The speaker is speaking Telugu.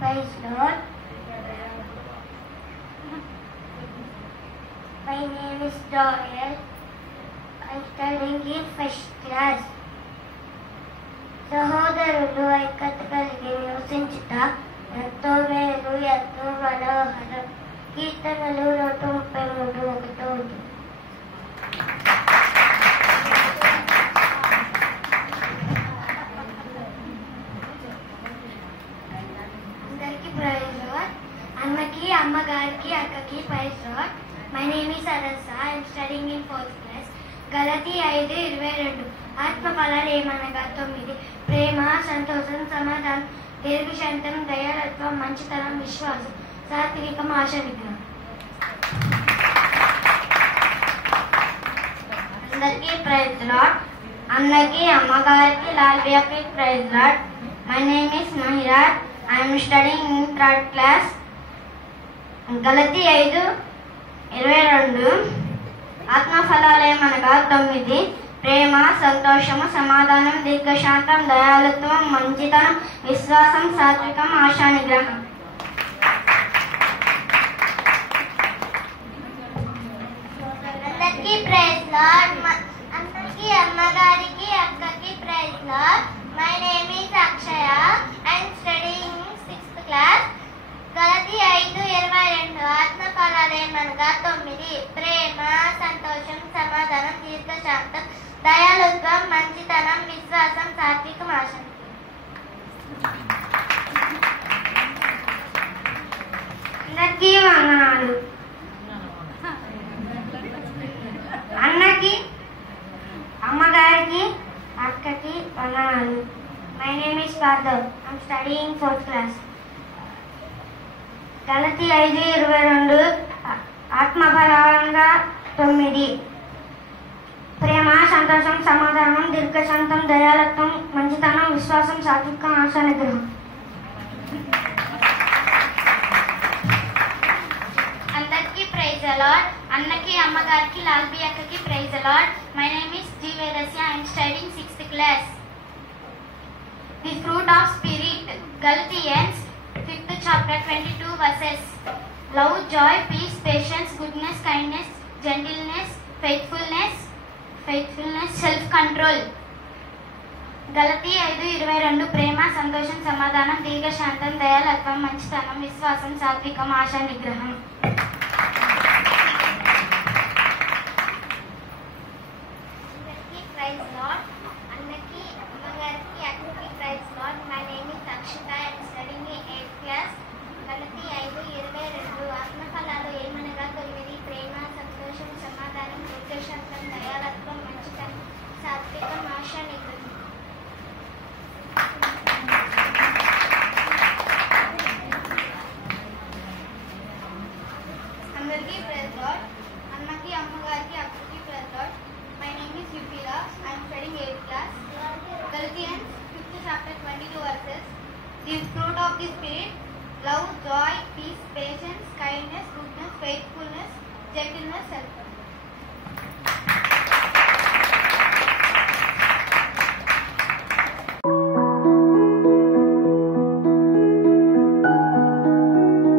Praise Lord. My name is Doyle. I'm studying in first class. సహోదరులు ఐక్యత కలిగి నివసించుట ఎంతో మేలు ఎంతో మనోహరం. కీర్తనలు 133:1. అందరికీ ప్రైజ్ లార్డ్. అమ్మకి అమ్మగారికి అక్కకి praise Lord. My name is Arasa. I'm studying in 4th class. గలతీ 5:22. ఆత్మ ఫలాలు ఏమనగా 9. ప్రేమ, సంతోషం, సమాధానం, దీర్ఘశాంతం, దయాళత్వం, మంచితనం, విశ్వాసం, సాత్వికం, ఆశ నిగ్రహం. అందరికీ ప్రైజ్ లార్డ్. అన్నకి అమ్మగారికి లాల్వియాకి praise Lord. My name is Mahiraj. I'm studying in 3rd class. గలతీ 5:22. ఆత్మ ఫలాలు ఏమనగా 9. ప్రేమ, సంతోషము, సమాధానం, దీర్ఘశాంతం, దయాళత్వం, మంచితనం, విశ్వాసం, సాత్వికం, ఆశా నిగ్రహం. అందరికీ ప్రైజ్ లార్డ్. అందరికీ అమ్మగారికి అక్కకి praise Lord. My name is Akshaya. I'm studying 6th class. గలతీ 5:22. ఆత్మ ఫలాలు ఏమనగా 9. ప్రేమ, సంతోషం, సమాధానం, దీర్ఘశాంతం, దయాళత్వం, మంచితనం, విశ్వాసం, సాత్వికం, ఆశ. అందరికీ వందనాలు. అన్నకి అమ్మగారికి అక్కకి వందనాలు. My name is Parthav. I'm studying 4th class. గలతీ 5:22. ఆత్మ ఫలాలుగా 9. ప్రేమ, సంతోషం, సమాధానం, దీర్ఘశాంతం, దయాళత్వం, మంచితనం, విశ్వాసం, సాత్వికం, ఆశా నిగ్రహం. అందరికీ ప్రైజ్ లార్డ్. అన్నకి అమ్మగారికి లాల్బీ అక్కకి praise Lord. My name is G Vedasya. I'm studying 6th class. The fruit of spirit. Galatians 5th chapter 22 verses. Love, joy, peace, patience, goodness, kindness, gentleness, faithfulness, self control. గలతీ 5:22. ప్రేమ, సంతోషం, సమాధానం, దీర్ఘశాంతం, దయాళత్వం, మంచితనం, విశ్వాసం, సాత్వికం, ఆశా నిగ్రహం. అందరికీ ప్రైజ్ లార్డ్. అన్నకి అమ్మగారికి అక్కకి praise Lord. My name is Akshita. I'm studying in 8th class. గలతీ 5:22. ఆత్మ ఫలాలు ఏమనగా 9. ప్రేమ, సంతోషం, సమాధానం, దీర్ఘశాంతం, దయాళత్వం, మంచితనం, సాత్వికం, ఆశా నిగ్రహం. అందరికీ ప్రైజ్ లార్డ్. అన్నకి అమ్మగారికి అక్కకి praise Lord. My name is Yupira. I'm studying 8th class. Galatians 5th chapter 22 verses. The fruit of the spirit: love, joy, peace, patience, kindness, goodness, faithfulness, gentleness, self-control.